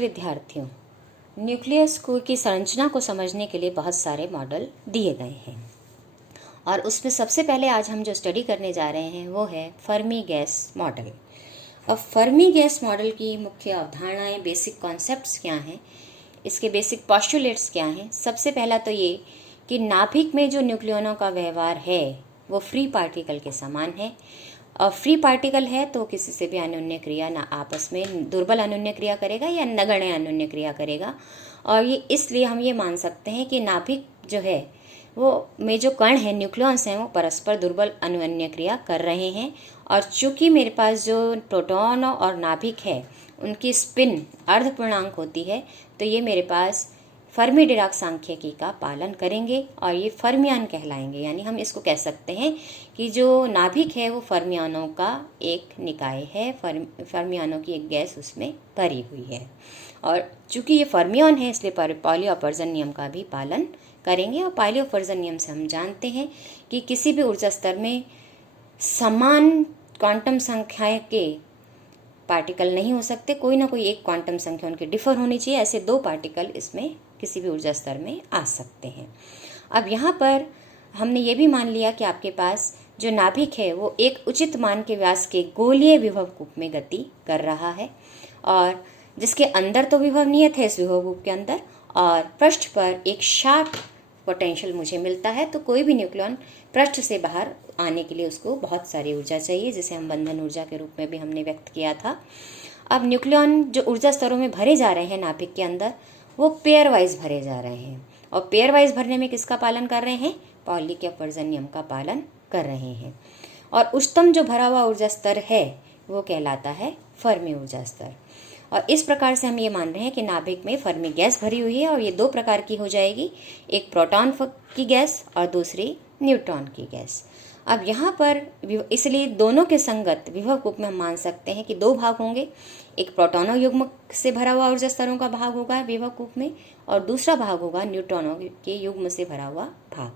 विद्यार्थियों, न्यूक्लियस की संरचना को समझने के लिए बहुत सारे मॉडल दिए गए हैं और उसमें सबसे पहले आज हम जो स्टडी करने जा रहे हैं वो है फर्मी गैस मॉडल। अब फर्मी गैस मॉडल की मुख्य अवधारणाएं, बेसिक कॉन्सेप्ट्स क्या हैं, इसके बेसिक पोस्टुलेट्स क्या हैं। सबसे पहला तो ये कि नाभिक में जो न्यूक्लियनों का व्यवहार है वो फ्री पार्टिकल के समान है और फ्री पार्टिकल है तो किसी से भी अन्योन्य क्रिया ना आपस में दुर्बल अन्योन्य क्रिया करेगा या नगण्य अन्योन्य क्रिया करेगा। और ये इसलिए हम ये मान सकते हैं कि नाभिक जो है वो में जो कण है, न्यूक्लियॉन्स हैं, वो परस्पर दुर्बल अन्योन्य क्रिया कर रहे हैं। और चूंकि मेरे पास जो प्रोटॉन और नाभिक है उनकी स्पिन अर्धपूर्णांक होती है तो ये मेरे पास फर्मी डिराक सांख्यिकी का पालन करेंगे और ये फर्मियान कहलाएंगे। यानी हम इसको कह सकते हैं कि जो नाभिक है वो फर्मियानों का एक निकाय है, फर्मियानों की एक गैस उसमें भरी हुई है। और चूंकि ये फर्मियान है इसलिए पाउली अपवर्जन नियम का भी पालन करेंगे। और पाउली अपवर्जन नियम से हम जानते हैं कि किसी भी ऊर्जा स्तर में समान क्वांटम संख्या के पार्टिकल नहीं हो सकते, कोई ना कोई एक क्वांटम संख्या उनकी डिफर होनी चाहिए। ऐसे दो पार्टिकल इसमें किसी भी ऊर्जा स्तर में आ सकते हैं। अब यहाँ पर हमने ये भी मान लिया कि आपके पास जो नाभिक है वो एक उचित मान के व्यास के गोलीय विभव कूप में गति कर रहा है और जिसके अंदर तो विभव नियत है इस विभव कूप के अंदर, और पृष्ठ पर एक शार्प पोटेंशियल मुझे मिलता है। तो कोई भी न्यूक्लियन पृष्ठ से बाहर आने के लिए उसको बहुत सारी ऊर्जा चाहिए, जिसे हम बंधन ऊर्जा के रूप में भी हमने व्यक्त किया था। अब न्यूक्लियन जो ऊर्जा स्तरों में भरे जा रहे हैं नाभिक के अंदर वो पेयर वाइज भरे जा रहे हैं और पेयर वाइज भरने में किसका पालन कर रहे हैं? पाउली के अपवर्जन नियम का पालन कर रहे हैं। और उच्चतम जो भरा हुआ ऊर्जा स्तर है वो कहलाता है फर्मी ऊर्जा स्तर। और इस प्रकार से हम ये मान रहे हैं कि नाभिक में फर्मी गैस भरी हुई है और ये दो प्रकार की हो जाएगी, एक प्रोटॉन की गैस और दूसरी न्यूट्रॉन की गैस। अब यहाँ पर इसलिए दोनों के संगत विभव कूप में हम मान सकते हैं कि दो भाग होंगे, एक प्रोटॉनों युग्म से भरा हुआ ऊर्जा स्तरों का भाग होगा विभव कूप में और दूसरा भाग होगा न्यूट्रॉनों के युग्म से भरा हुआ भाग।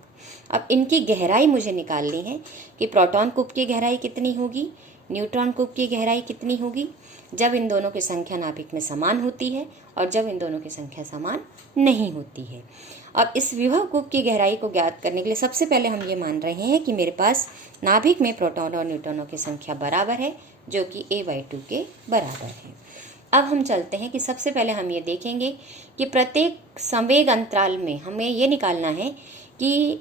अब इनकी गहराई मुझे निकालनी है कि प्रोटॉन कूप की गहराई कितनी होगी, न्यूट्रॉन कूप की गहराई कितनी होगी जब इन दोनों की संख्या नाभिक में समान होती है और जब इन दोनों की संख्या समान नहीं होती है। अब इस विभव कूप की गहराई को ज्ञात करने के लिए सबसे पहले हम ये मान रहे हैं कि मेरे पास नाभिक में प्रोटॉन और न्यूट्रॉनों की संख्या बराबर है जो कि a/2 के बराबर है। अब हम चलते हैं कि सबसे पहले हम ये देखेंगे कि प्रत्येक संवेग अंतराल में हमें ये निकालना है कि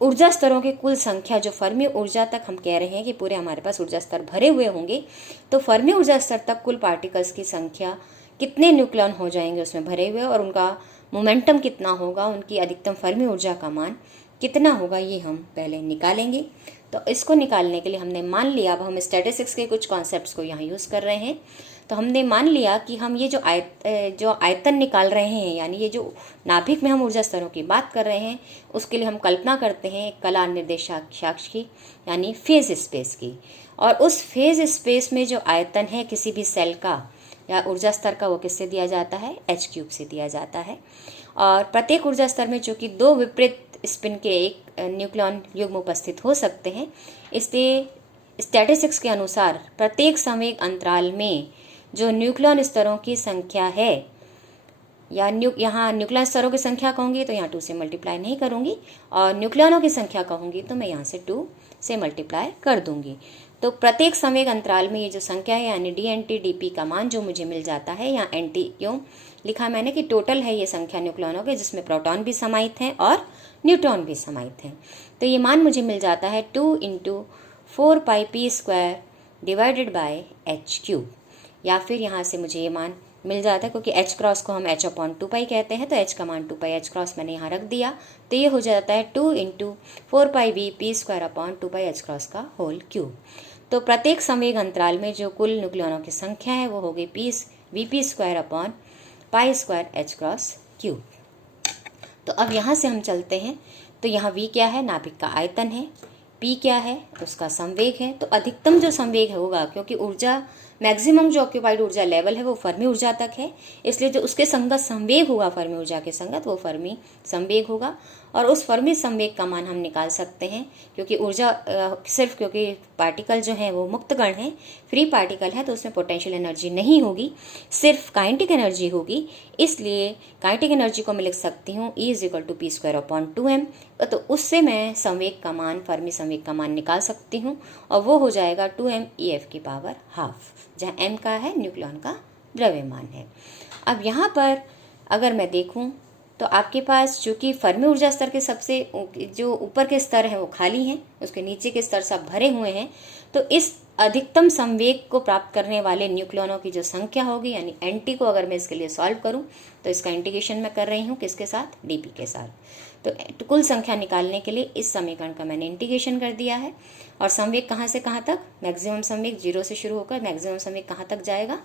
ऊर्जा स्तरों की कुल संख्या, जो फर्मी ऊर्जा तक हम कह रहे हैं कि पूरे हमारे पास ऊर्जा स्तर भरे हुए होंगे, तो फर्मी ऊर्जा स्तर तक कुल पार्टिकल्स की संख्या कितने न्यूक्लियन हो जाएंगे उसमें भरे हुए और उनका मोमेंटम कितना होगा, उनकी अधिकतम फर्मी ऊर्जा का मान कितना होगा, ये हम पहले निकालेंगे। तो इसको निकालने के लिए हमने मान लिया, अब हम स्टैटिस्टिक्स के कुछ कॉन्सेप्ट्स को यहाँ यूज़ कर रहे हैं। तो हमने मान लिया कि हम ये जो आयतन निकाल रहे हैं, यानी ये जो नाभिक में हम ऊर्जा स्तरों की बात कर रहे हैं, उसके लिए हम कल्पना करते हैं एक कला निर्देशांक की, यानी फेज स्पेस की। और उस फेज स्पेस में जो आयतन है किसी भी सेल का या ऊर्जा स्तर का, वो किससे दिया जाता है? h³ से दिया जाता है। और प्रत्येक ऊर्जा स्तर में चूंकि दो विपरीत स्पिन के एक न्यूक्लियन युग्म उपस्थित हो सकते हैं, इसलिए स्टैटिस्टिक्स के अनुसार प्रत्येक संवेग अंतराल में जो न्यूक्लियन स्तरों की संख्या है, या यहाँ न्यूक्लियन स्तरों की संख्या कहूँगी तो यहाँ 2 से मल्टीप्लाई नहीं करूँगी, और न्यूक्लियनों की संख्या कहूँगी तो मैं यहाँ से 2 से मल्टीप्लाई कर दूँगी। तो प्रत्येक संवेग अंतराल में ये जो संख्या है यानी dt dp का मान जो मुझे मिल जाता है, यहाँ nt क्यों लिखा मैंने कि टोटल है ये संख्या न्यूक्लियनों के, जिसमें प्रोटॉन भी समाहित हैं और न्यूट्रॉन भी समाहित हैं। तो ये मान मुझे मिल जाता है 2 × 4πp² डिवाइडेड बाय h³, या फिर यहाँ से मुझे ये मान मिल जाता है क्योंकि h× को हम h/2π कहते हैं, तो h का मान 2π h× मैंने यहाँ रख दिया, तो ये हो जाता है 2 × 4πp²/2π h× का होल क्यूब। तो प्रत्येक संवेग अंतराल में जो कुल न्यूक्लियनों की संख्या है वो होगी vp²/π²h³। तो अब यहाँ से हम चलते हैं, तो यहाँ v क्या है? नाभिक का आयतन है। p क्या है? उसका संवेग है। तो अधिकतम जो संवेग होगा, क्योंकि ऊर्जा मैक्सिमम जो ऑक्यूपाइड ऊर्जा लेवल है वो फर्मी ऊर्जा तक है, इसलिए जो उसके संगत संवेग होगा फर्मी ऊर्जा के संगत, वो फर्मी संवेग होगा। और उस फर्मी संवेग का मान हम निकाल सकते हैं, क्योंकि ऊर्जा सिर्फ क्योंकि पार्टिकल जो है वो मुक्त कण है, फ्री पार्टिकल है, तो उसमें पोटेंशियल एनर्जी नहीं होगी, सिर्फ काइनेटिक एनर्जी होगी। इसलिए काइनेटिक एनर्जी को मैं लिख सकती हूँ E=p²/2m। तो उससे मैं संवेग का मान, फर्मी संवेग का मान निकाल सकती हूँ, और वो हो जाएगा 2m E⁴, जहाँ m का है न्यूक्लियॉन का द्रव्यमान है। अब यहाँ पर अगर मैं देखूँ तो आपके पास चूंकि फर्मी ऊर्जा स्तर के सबसे जो ऊपर के स्तर हैं वो खाली हैं, उसके नीचे के स्तर सब भरे हुए हैं, तो इस अधिकतम संवेग को प्राप्त करने वाले न्यूक्लियनों की जो संख्या होगी, यानी NT को अगर मैं इसके लिए सॉल्व करूं तो इसका इंटीग्रेशन मैं कर रही हूं किसके साथ, DP के साथ। तो कुल संख्या निकालने के लिए इस समीकरण का मैंने इंटीग्रेशन कर दिया है। और संवेग कहाँ से कहाँ तक, मैक्सिमम संवेग 0 से शुरू होकर मैक्सिमम संवेग कहाँ तक जाएगा,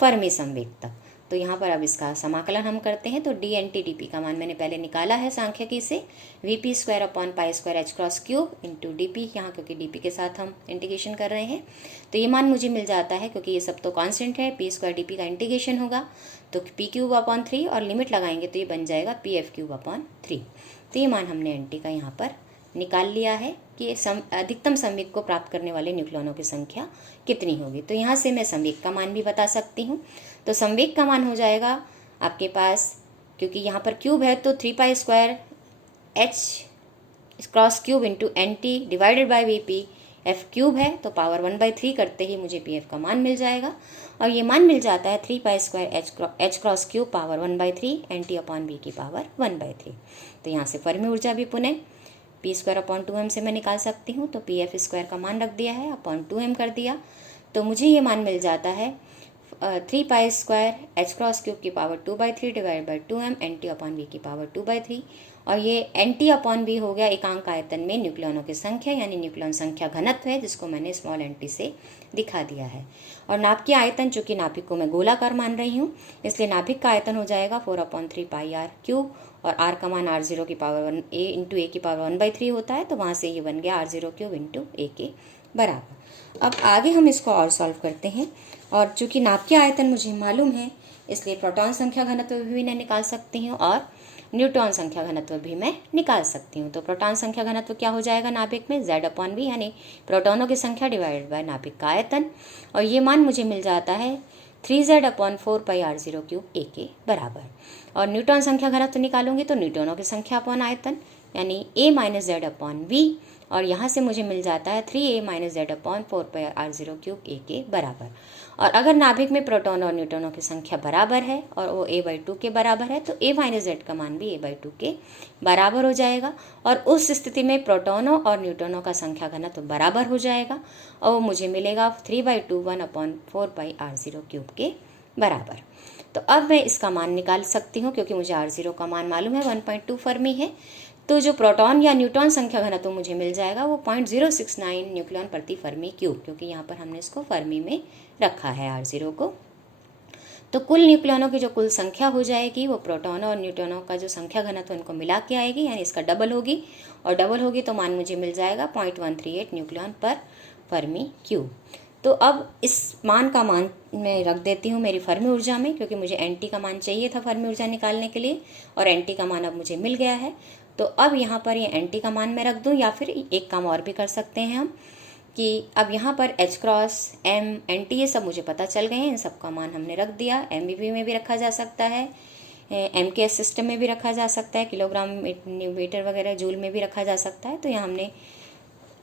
फर्मी संवेग तक। तो यहाँ पर अब इसका समाकलन हम करते हैं। तो dNT/dP का मान मैंने पहले निकाला है सांख्यिकी से, Vp²/π² इंटू DP, यहाँ क्योंकि DP के साथ हम इंटीग्रेशन कर रहे हैं तो ये मान मुझे मिल जाता है, क्योंकि ये सब तो कांस्टेंट है, p²dp का इंटीग्रेशन होगा तो p³ और लिमिट लगाएंगे तो ये बन जाएगा pF³ तो ये मान हमने NT का यहाँ पर निकाल लिया है कि अधिकतम संवेग को प्राप्त करने वाले न्यूक्लियनों की संख्या कितनी होगी। तो यहाँ से मैं संवेग का मान भी बता सकती हूँ। तो संवेग का मान हो जाएगा आपके पास, क्योंकि यहाँ पर क्यूब है तो 3π² h⁻³ into NT divided by VP F³ है, तो पावर 1/3 करते ही मुझे PF का मान मिल जाएगा। और ये मान मिल जाता है 3π² h⁻³ पावर 1/3 NT/V की पावर 1/3। तो यहाँ से फर्मी ऊर्जा भी पुनः p²/2m से मैं निकाल सकती हूँ। तो pF² का मान रख दिया है, अपॉन 2m कर दिया, तो मुझे ये मान मिल जाता है 3π² h⁻³ की power 2/3 divide by 2m NT/V की पावर 2/3। और ये NT/V हो गया एकांक आयतन में न्यूक्लियनों की संख्या, यानी न्यूक्लियन संख्या घनत्व है, जिसको मैंने स्मॉल nt से दिखा दिया है। और नाभिकीय आयतन, चूंकि नाभिक को मैं गोलाकार मान रही हूँ, इसलिए नाभिक का आयतन हो जाएगा 4/3πr³ और r का मान r0 की पावर a की पावर 1/3 होता है, तो वहाँ से ये बन गया r0³ इंटू a के बराबर। अब आगे हम इसको और सॉल्व करते हैं। और चूंकि नाभिकीय आयतन मुझे मालूम है, इसलिए प्रोटॉन संख्या घनत्व भी मैं निकाल सकती हूँ और न्यूट्रॉन संख्या घनत्व भी मैं निकाल सकती हूँ। तो प्रोटॉन संख्या घनत्व क्या हो जाएगा नाभिक में, Z/V, यानी प्रोटॉनों की संख्या डिवाइडेड बाय नाभिक का आयतन। और ये मान मुझे मिल जाता है 3Z/4πr03 a के बराबर। और न्यूट्रॉन संख्या घनत्व निकालूंगी तो न्यूट्रॉनों की संख्या अपॉन आयतन, यानी a-Z/V, और यहाँ से मुझे मिल जाता है 3a-Z/4πr03 a के बराबर। और अगर नाभिक में प्रोटॉन और न्यूट्रॉनों की संख्या बराबर है और वो a/2 के बराबर है, तो a-Z का मान भी a/2 के बराबर हो जाएगा। और उस स्थिति में प्रोटॉनों और न्यूट्रॉनों का संख्या घनत्व बराबर हो जाएगा और वो मुझे मिलेगा 3/2 के बराबर। तो अब मैं इसका मान निकाल सकती हूँ, क्योंकि मुझे r0 का मान मालूम है, 1.2 फर्मी है। तो जो प्रोटॉन या न्यूट्रॉन संख्या घनत्व मुझे मिल जाएगा वो 0.069 न्यूक्लियन प्रति फर्मी क्यूब, क्योंकि यहाँ पर हमने इसको फर्मी में रखा है r0 को। तो कुल न्यूक्लियनों की जो कुल संख्या हो जाएगी वो प्रोटॉनों और न्यूट्रॉनों का जो संख्या घनत्व उनको मिला के आएगी, यानी इसका डबल होगी, और डबल होगी तो मान मुझे मिल जाएगा 0.138 न्यूक्लियन पर फर्मी क्यूब। तो अब इस मान का मान मैं रख देती हूँ मेरी फर्मी ऊर्जा में, क्योंकि मुझे NT का मान चाहिए था फर्मी ऊर्जा निकालने के लिए, और NT का मान अब मुझे मिल गया है। तो अब यहाँ पर ये NT का मान मैं रख दूँ, या फिर एक काम और भी कर सकते हैं हम कि अब यहाँ पर h×m NT ये सब मुझे पता चल गए हैं, इन सब का मान हमने रख दिया। MBP में भी रखा जा सकता है, MKS सिस्टम में भी रखा जा सकता है, किलोग्राम मीटर वगैरह जूल में भी रखा जा सकता है। तो यहाँ हमने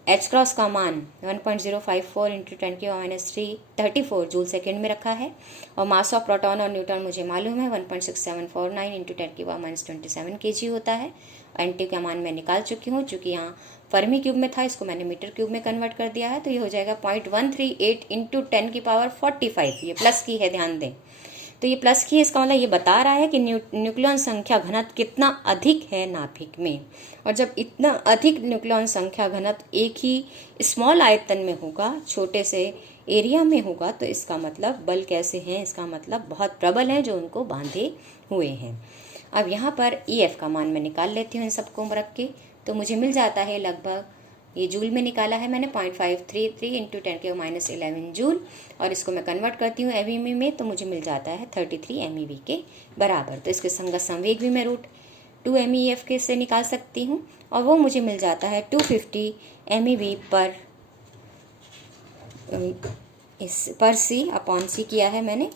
h× का मान 1.054 इंटू 10⁻³ 34 जूल सेकेंड में रखा है। और मास ऑफ प्रोटॉन और न्यूट्रॉन मुझे मालूम है 1.6749 इंटू 10⁻27 kg होता है। NT का मान मैं निकाल चुकी हूँ, चूँकि यहाँ फर्मी क्यूब में था, इसको मैंने मीटर क्यूब में कन्वर्ट कर दिया है। तो ये हो जाएगा 0.138 इंटू 10⁻45, ये प्लस की है, ध्यान दें। तो ये प्लस की है, इसका मतलब ये बता रहा है कि न्यूक्लियन संख्या घनत्व कितना अधिक है नाभिक में। और जब इतना अधिक न्यूक्लियन संख्या घनत्व एक ही स्मॉल आयतन में होगा, छोटे से एरिया में होगा, तो इसका मतलब बल कैसे हैं, इसका मतलब बहुत प्रबल हैं जो उनको बांधे हुए हैं। अब यहाँ पर EF का मान मैं निकाल लेती हूँ इन सबको रख के, तो मुझे मिल जाता है लगभग ये जूल में निकाला है मैंने 0.533 इंटू 10⁻11 जूल, और इसको मैं कन्वर्ट करती हूँ एमईवी में तो मुझे मिल जाता है 33 एमईवी के बराबर। तो इसके संगत संवेग भी मैं √2 MEF के से निकाल सकती हूँ, और वो मुझे मिल जाता है 250 MEV पर C/C किया है मैंने,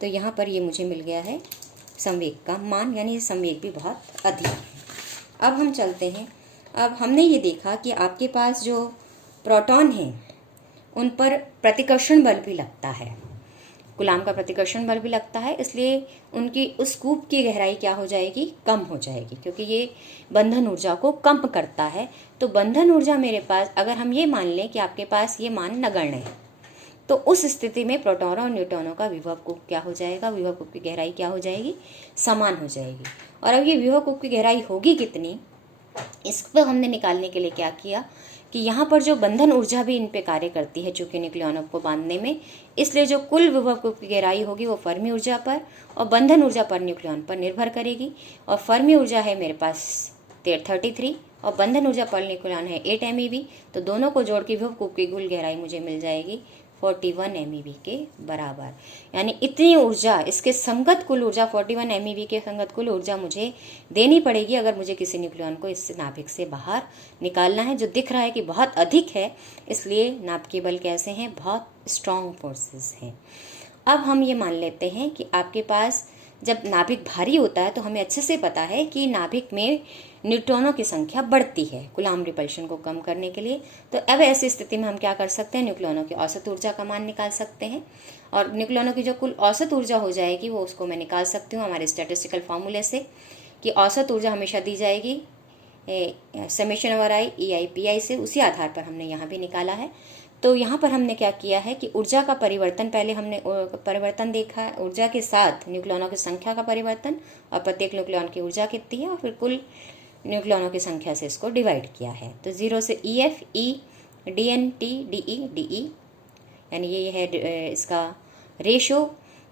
तो यहाँ पर ये मुझे मिल गया है संवेग का मान, यानी संवेग भी बहुत अधिक है। अब हम चलते हैं, अब हमने ये देखा कि आपके पास जो प्रोटॉन हैं उन पर प्रतिकर्षण बल भी लगता है, कूलाम का प्रतिकर्षण बल भी लगता है, इसलिए उनकी उस कूप की गहराई क्या हो जाएगी, कम हो जाएगी, क्योंकि ये बंधन ऊर्जा को कम करता है। तो बंधन ऊर्जा मेरे पास, अगर हम ये मान लें कि आपके पास ये मान नगण्य है, तो उस स्थिति में प्रोटॉनों और न्यूट्रॉनों का विभव कूप क्या हो जाएगा, विभव कूप की गहराई क्या हो जाएगी, समान हो जाएगी। और अब ये विभव कूप की गहराई होगी कितनी, इसको हमने निकालने के लिए क्या किया कि यहाँ पर जो बंधन ऊर्जा भी इन पे कार्य करती है चूंकि न्यूक्लियनों को बांधने में, इसलिए जो कुल विभव कूप की गहराई होगी वो फर्मी ऊर्जा पर और बंधन ऊर्जा पर न्यूक्लियन पर निर्भर करेगी। और फर्मी ऊर्जा है मेरे पास 33 और बंधन ऊर्जा पर न्यूक्लियन है 8 MeV, तो दोनों को जोड़ के विभव कूप की कुल गहराई मुझे मिल जाएगी 41 MeV के बराबर। यानी इतनी ऊर्जा, इसके संगत कुल ऊर्जा 41 MeV के संगत कुल ऊर्जा मुझे देनी पड़ेगी अगर मुझे किसी न्यूक्लियन को इस नाभिक से बाहर निकालना है, जो दिख रहा है कि बहुत अधिक है, इसलिए नाभिकीय बल कैसे हैं, बहुत स्ट्रॉन्ग फोर्सेस हैं। अब हम ये मान लेते हैं कि आपके पास जब नाभिक भारी होता है तो हमें अच्छे से पता है कि नाभिक में न्यूट्रॉनों की संख्या बढ़ती है कूलाम रिपल्शन को कम करने के लिए। तो अब ऐसी स्थिति में हम क्या कर सकते हैं, न्यूक्लियनों की औसत ऊर्जा का मान निकाल सकते हैं, और न्यूक्लियनों की जो कुल औसत ऊर्जा हो जाएगी वो उसको मैं निकाल सकती हूँ हमारे स्टैटिस्टिकल फॉर्मूले से, कि औसत ऊर्जा हमेशा दी जाएगी समेशन ओवर आई EI/PI से। उसी आधार पर हमने यहाँ भी निकाला है। तो यहाँ पर हमने क्या किया है कि ऊर्जा का परिवर्तन, पहले हमने परिवर्तन देखा है ऊर्जा के साथ न्यूक्लियनों की संख्या का परिवर्तन, और प्रत्येक न्यूक्लियन की ऊर्जा कितनी है, और फिर कुल न्यूक्लियनों की संख्या से इसको डिवाइड किया है। तो 0 से EF E DNT DE DE, यानी ये है इसका रेशो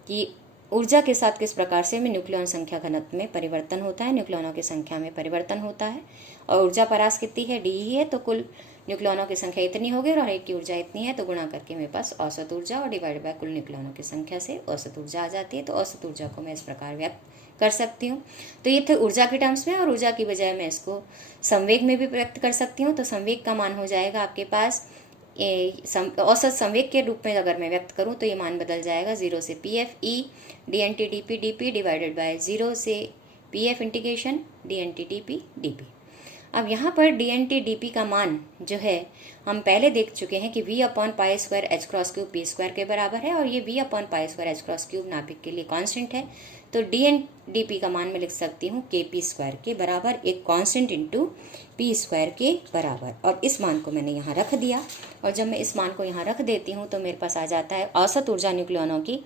कि ऊर्जा के साथ किस प्रकार से में न्यूक्लियन संख्या घनत्व में परिवर्तन होता है, न्यूक्लियनों की संख्या में परिवर्तन होता है। और ऊर्जा परास कितनी है, DE है, तो कुल न्यूक्लियनों की संख्या इतनी होगी और एक की ऊर्जा इतनी है, तो गुणा करके मेरे पास औसत ऊर्जा और डिवाइड बाय कुल न्यूक्लियनों की संख्या से औसत ऊर्जा आ जाती है। तो औसत ऊर्जा को मैं इस प्रकार व्यक्त कर सकती हूँ। तो ये थे ऊर्जा के टर्म्स में, और ऊर्जा की बजाय मैं इसको संवेग में भी व्यक्त कर सकती हूँ। तो संवेग का मान हो जाएगा आपके पास औसत संवेग के रूप में अगर मैं व्यक्त करूं तो ये मान बदल जाएगा 0 से PF E DNT DP DP divided by 0 से PF integration DNT DP DP। अब यहाँ पर DNT DP का मान जो है हम पहले देख चुके हैं कि V/π² h×3 p² के बराबर है, और ये V/π² h×3 नाभिक के लिए कांस्टेंट है। तो DNT/DP का मान मैं लिख सकती हूँ Kp² के बराबर, एक कांस्टेंट इंटू p² के बराबर, और इस मान को मैंने यहाँ रख दिया। और जब मैं इस मान को यहाँ रख देती हूँ तो मेरे पास आ जाता है औसत ऊर्जा न्यूक्लियनों की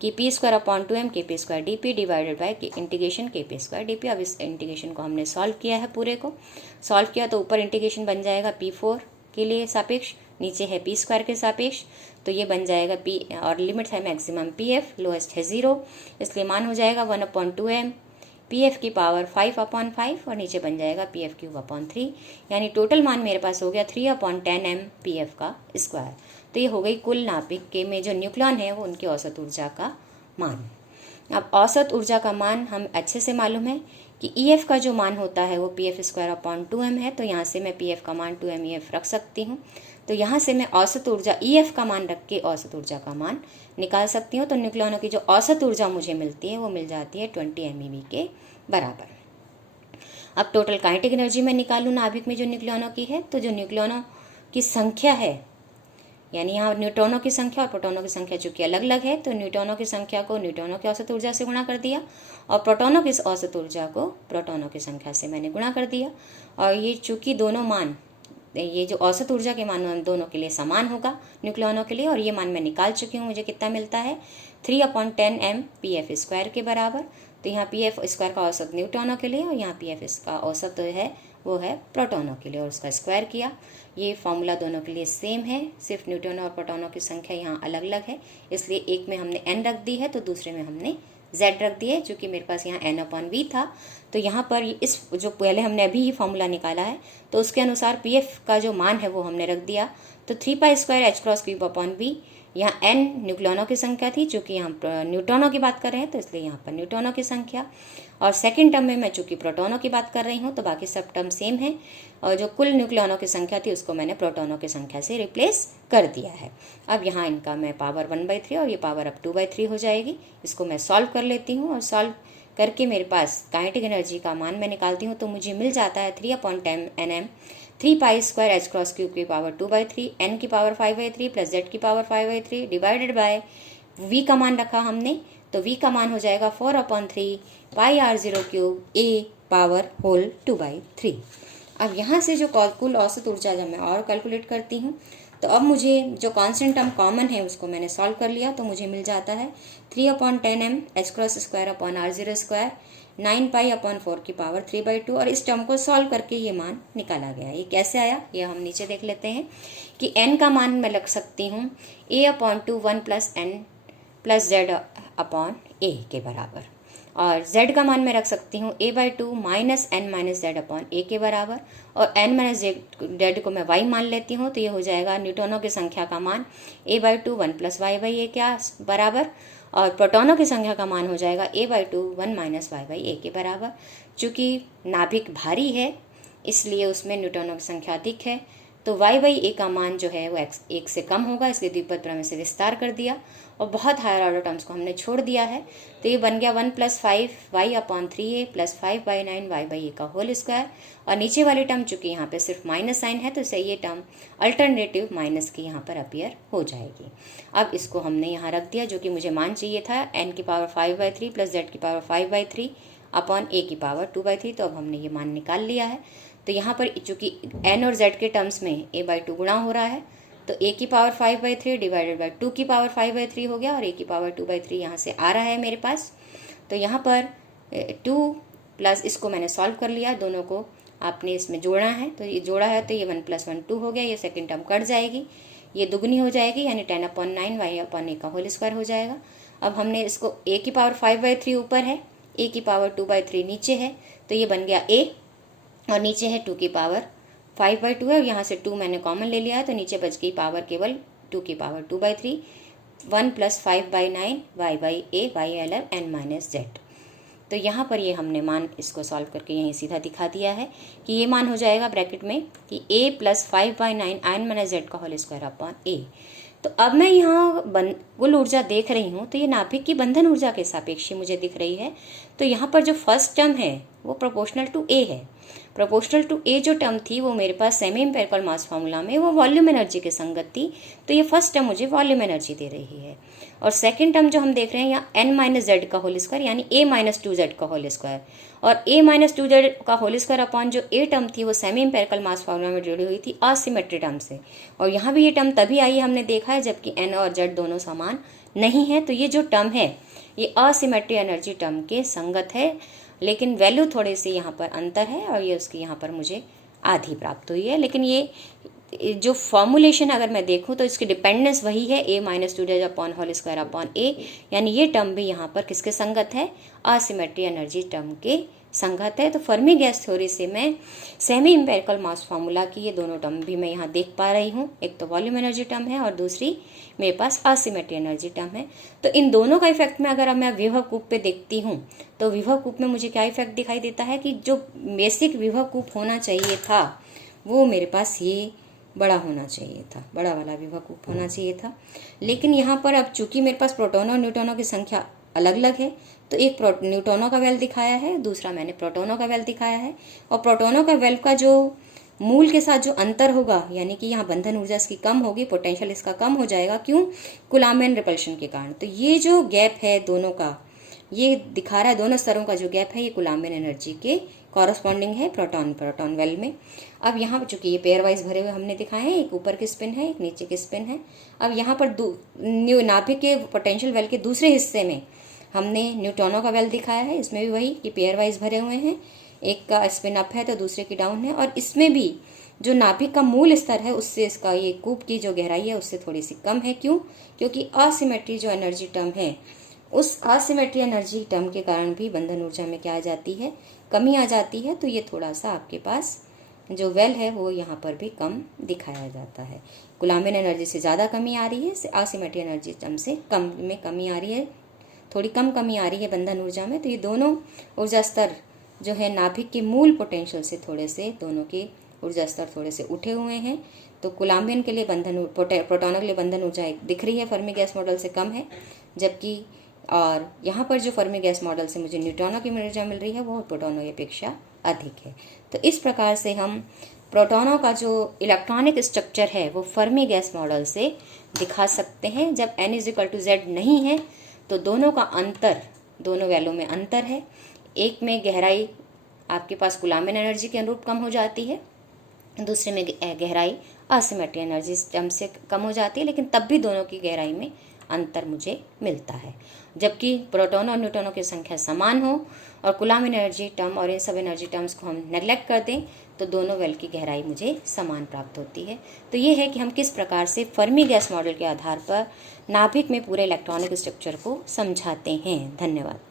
कि p²/2m Kp² dp divided by integration Kp² dp। अब इस इंटीग्रेशन को हमने सॉल्व किया है, पूरे को सॉल्व किया तो ऊपर इंटीग्रेशन बन जाएगा p4 के लिए सापेक्ष, नीचे है p² के सापेक्ष, तो ये बन जाएगा p, और लिमिट है मैक्सिमम PF, लोएस्ट है 0, इसलिए मान हो जाएगा 1/2m PF की पावर 5/5, और नीचे बन जाएगा PF³ 3, यानी टोटल मान मेरे पास हो गया 3/10m PF का स्क्वायर। तो ये हो गई कुल नाभिक के में जो न्यूक्लियन है वो उनकी औसत ऊर्जा का मान। अब औसत ऊर्जा का मान हम अच्छे से मालूम है कि EF का जो मान होता है वो PF²/2m है, तो यहाँ से मैं PF का मान 2MEF रख सकती हूँ। तो यहाँ से मैं औसत ऊर्जा EF का मान रख के औसत ऊर्जा का मान निकाल सकती हूँ। तो न्यूक्लियनों की जो औसत ऊर्जा मुझे मिलती है वो मिल जाती है 20 MeV के बराबर। अब टोटल काइनेटिक एनर्जी मैं निकालूँ नाभिक में जो न्यूक्लियनों की है, तो जो न्यूक्लियनों की संख्या है, यानी यहाँ न्यूट्रॉनों की संख्या और प्रोटॉनों की संख्या चूंकि अलग अलग है, तो न्यूट्रॉनों की संख्या को न्यूट्रॉनों की औसत ऊर्जा से गुणा कर दिया, और प्रोटॉनों की औसत ऊर्जा को प्रोटॉनों की संख्या से मैंने गुणा कर दिया। और ये चूंकि दोनों मान, ये जो औसत ऊर्जा के मान दोनों के लिए समान होगा न्यूक्लियनों के लिए, और ये मान मैं निकाल चुकी हूँ, मुझे कितना मिलता है 3/10m PF² के बराबर। तो यहाँ PF² का औसत न्यूट्रॉनों के लिए और यहाँ PF का औसत है वो है प्रोटॉनों के लिए, और उसका स्क्वायर किया। ये फॉर्मूला दोनों के लिए सेम है, सिर्फ न्यूट्रॉनों और प्रोटॉनों की संख्या यहाँ अलग अलग है, इसलिए एक में हमने n रख दी है तो दूसरे में हमने z रख दिए, चूँकि मेरे पास यहाँ n/v था। तो यहाँ पर इस जो पहले हमने अभी ही फॉर्मूला निकाला है तो उसके अनुसार pf का जो मान है वो हमने रख दिया। तो 3π² यहाँ n न्यूक्लियनों की संख्या थी, चूँकि यहाँ न्यूट्रॉनों की बात कर रहे हैं तो इसलिए यहाँ पर न्यूट्रॉनों की संख्या, और सेकंड टर्म में मैं चूँकि प्रोटॉनों की बात कर रही हूँ तो बाकी सब टर्म सेम है, और जो कुल न्यूक्लियनों की संख्या थी उसको मैंने प्रोटॉनों की संख्या से रिप्लेस कर दिया है। अब यहाँ इनका मैं पावर 1/3 और ये पावर अब 2/3 हो जाएगी। इसको मैं सॉल्व कर लेती हूँ, और सॉल्व करके मेरे पास काइनेटिक एनर्जी का मान मैं निकालती हूँ तो मुझे मिल जाता है 3/10 nm 3π² की पावर 2/3 n की पावर 5/3 प्लस z की पावर 5/3 डिवाइडेड बाय v का मान रखा हमने, तो v का मान हो जाएगा 4/3 πr03 a पावर होल 2/3। अब यहाँ से जो कुल औसत ऊर्जा जब मैं और कैलकुलेट करती हूँ तो अब मुझे जो कांस्टेंट टर्म कॉमन है उसको मैंने सॉल्व कर लिया, तो मुझे मिल जाता है 3/10 m² 9π/4 की पावर 3/2, और इस टर्म को सॉल्व करके ये मान निकाला गया। ये कैसे आया ये हम नीचे देख लेते हैं कि n का मान मैं रख सकती हूँ a/2 1 + n + z/a के बराबर, और z का मान मैं रख सकती हूँ a/2 - n - z/a के बराबर, और n - z को मैं y मान लेती हूँ तो ये हो जाएगा न्यूट्रॉनों की संख्या का मान a/2 1 + y/a के बराबर, और प्रोटॉनों की संख्या का मान हो जाएगा a/2 1 - y/a के बराबर। चूँकि नाभिक भारी है इसलिए उसमें न्यूट्रॉनों की संख्या अधिक है, तो y/a का मान जो है वो 1 से कम होगा, इसलिए द्विपद प्रमेय से विस्तार कर दिया और बहुत हायर ऑर्डर टर्म्स को हमने छोड़ दिया है। तो ये बन गया 1 + 5 y/3a + 5/9 y/a का होल स्क्वायर, और नीचे वाली टर्म चूँकि यहाँ पे सिर्फ माइनस साइन है तो इसे ये टर्म अल्टरनेटिव माइनस की यहाँ पर अपीयर हो जाएगी। अब इसको हमने यहाँ रख दिया, जो कि मुझे मान चाहिए था n की पावर 5/3 प्लस z की पावर 5/3 अपॉन a की पावर 2/3, तो अब हमने ये मान निकाल लिया है। तो यहाँ पर चूँकि n और z के टर्म्स में a/2 गुणा हो रहा है तो a की पावर 5/3 डिवाइडेड बाय 2 की पावर 5/3 हो गया, और a की पावर 2/3 यहाँ से आ रहा है मेरे पास। तो यहाँ पर 2 प्लस इसको मैंने सॉल्व कर लिया, दोनों को आपने इसमें जोड़ना है, तो ये जोड़ा है तो ये 1 + 1 2 हो गया, ये सेकेंड टर्म कट जाएगी, ये दुगनी हो जाएगी यानी 10/9 y/a का होल स्क्वायर हो जाएगा। अब हमने इसको a की पावर 5/3 ऊपर है, a की पावर 2/3 नीचे है, तो ये बन गया a, और नीचे है 2 की पावर 5/2 है, और यहाँ से 2 मैंने कॉमन ले लिया है तो नीचे बच गई पावर केवल 2 की पावर 2/3 1 + 5/9 y/a y/n - z। तो यहाँ पर ये हमने मान इसको सॉल्व करके यहीं सीधा दिखा दिया है कि ये मान हो जाएगा ब्रैकेट में कि a + 5/9 n - z का होल स्क्वायर अपॉन a। तो अब मैं यहाँ कुल ऊर्जा देख रही हूँ तो ये नाभिक की बंधन ऊर्जा के सापेक्ष मुझे दिख रही है। तो यहाँ पर जो फर्स्ट टर्म है वो प्रोपोर्शनल टू a है। प्रोपोर्शनल टू a जो टर्म थी वो मेरे पास सेमी एम्पिरिकल मास फार्मूला में वो वॉल्यूम एनर्जी के संगत थी, तो ये फर्स्ट टर्म मुझे वॉल्यूम एनर्जी दे रही है। और सेकंड टर्म जो हम देख रहे हैं यहाँ n - z का होल स्क्वायर यानी a - 2z का होल स्क्वायर, और a - 2z का होल स्क्वायर अपॉन जो a टर्म थी वो सेमी एम्पिरिकल मास फार्मूला में जुड़ी हुई थी असिमेट्री टर्म से, और यहाँ भी ये टर्म तभी आई हमने देखा है जबकि n और z दोनों समान नहीं है। तो ये जो टर्म है ये असिमेट्री एनर्जी टर्म के संगत है, लेकिन वैल्यू थोड़ी सी यहाँ पर अंतर है और ये उसकी यहाँ पर मुझे आधी प्राप्त हुई है। लेकिन ये जो फॉर्मूलेशन अगर मैं देखूँ तो इसकी डिपेंडेंस वही है a - 2z upon whole square upon a, यानी ये टर्म भी यहाँ पर किसके संगत है, असिमेट्री एनर्जी टर्म के संगत है। तो फर्मी गैस थ्योरी से मैं सेमी एम्पिरिकल मास फार्मूला की ये दोनों टर्म भी मैं यहाँ देख पा रही हूँ, एक तो वॉल्यूम एनर्जी टर्म है और दूसरी मेरे पास असिमेट्री एनर्जी टर्म है। तो इन दोनों का इफेक्ट में अगर मैं विभव कूप पे देखती हूँ तो विभव कूप में मुझे क्या इफेक्ट दिखाई देता है कि जो बेसिक विभव कूप होना चाहिए था वो मेरे पास ये बड़ा होना चाहिए था, बड़ा वाला विभव कूप होना चाहिए था। लेकिन यहाँ पर अब चूंकि मेरे पास प्रोटॉनों और न्यूट्रॉनों की संख्या अलग अलग है तो एक न्यूट्रॉनों का वेल दिखाया है, दूसरा मैंने प्रोटॉनों का वेल दिखाया है, और प्रोटॉनों का वेल का जो मूल के साथ जो अंतर होगा यानी कि यहाँ बंधन ऊर्जा इसकी कम होगी, पोटेंशियल इसका कम हो जाएगा, क्यों, कूलम्बियन रिपल्शन के कारण। तो ये जो गैप है दोनों का ये दिखा रहा है, दोनों स्तरों का जो गैप है ये कूलम्बियन एनर्जी के कॉरस्पॉन्डिंग है प्रोटॉन वेल में। अब यहाँ चूंकि ये पेयर वाइज भरे हुए हमने दिखाए हैं, एक ऊपर के स्पिन है एक नीचे के स्पिन है। अब यहाँ पर नाभिक के पोटेंशियल वेल के दूसरे हिस्से में हमने न्यूट्रॉनों का वेल दिखाया है, इसमें भी वही कि पेयर वाइज भरे हुए हैं, एक का स्पिन अप है तो दूसरे की डाउन है, और इसमें भी जो नाभिक का मूल स्तर है उससे इसका ये कूप की जो गहराई है उससे थोड़ी सी कम है। क्यों, क्योंकि असिमेट्री जो एनर्जी टर्म है उस असिमेट्री एनर्जी टर्म के कारण भी बंधन ऊर्जा में क्या आ जाती है, कमी आ जाती है। तो ये थोड़ा सा आपके पास जो वेल है वो यहाँ पर भी कम दिखाया जाता है। कूलाम्बियन एनर्जी से ज़्यादा कमी आ रही है, असिमेट्री एनर्जी टर्म से कम में कमी आ रही है, थोड़ी कम कमी आ रही है बंधन ऊर्जा में। तो ये दोनों ऊर्जा स्तर जो है नाभिक के मूल पोटेंशियल से थोड़े से, दोनों के ऊर्जा स्तर थोड़े से उठे हुए हैं। तो कूलाम्बियन के लिए प्रोटॉनों के लिए बंधन ऊर्जा दिख रही है फर्मी गैस मॉडल से कम है, जबकि और यहाँ पर जो फर्मी गैस मॉडल से मुझे न्यूट्रॉनों की ऊर्जा मिल रही है वो प्रोटॉनों की अपेक्षा अधिक है। तो इस प्रकार से हम प्रोटॉनों का जो इलेक्ट्रॉनिक स्ट्रक्चर है वो फर्मी गैस मॉडल से दिखा सकते हैं। जब n=z नहीं है तो दोनों का अंतर, दोनों वैल्यू में अंतर है। एक में गहराई आपके पास कूलाम्बियन एनर्जी के अनुरूप कम हो जाती है, दूसरे में गहराई असिमेट्री एनर्जी टर्म से कम हो जाती है, लेकिन तब भी दोनों की गहराई में अंतर मुझे मिलता है। जबकि प्रोटॉन और न्यूट्रॉनों की संख्या समान हो और कूलाम्बियन एनर्जी टर्म और इन सब एनर्जी टर्म्स को हम नेग्लेक्ट कर दें तो दोनों वेल की गहराई मुझे समान प्राप्त होती है। तो ये है कि हम किस प्रकार से फर्मी गैस मॉडल के आधार पर नाभिक में पूरे इलेक्ट्रॉनिक स्ट्रक्चर को समझाते हैं। धन्यवाद।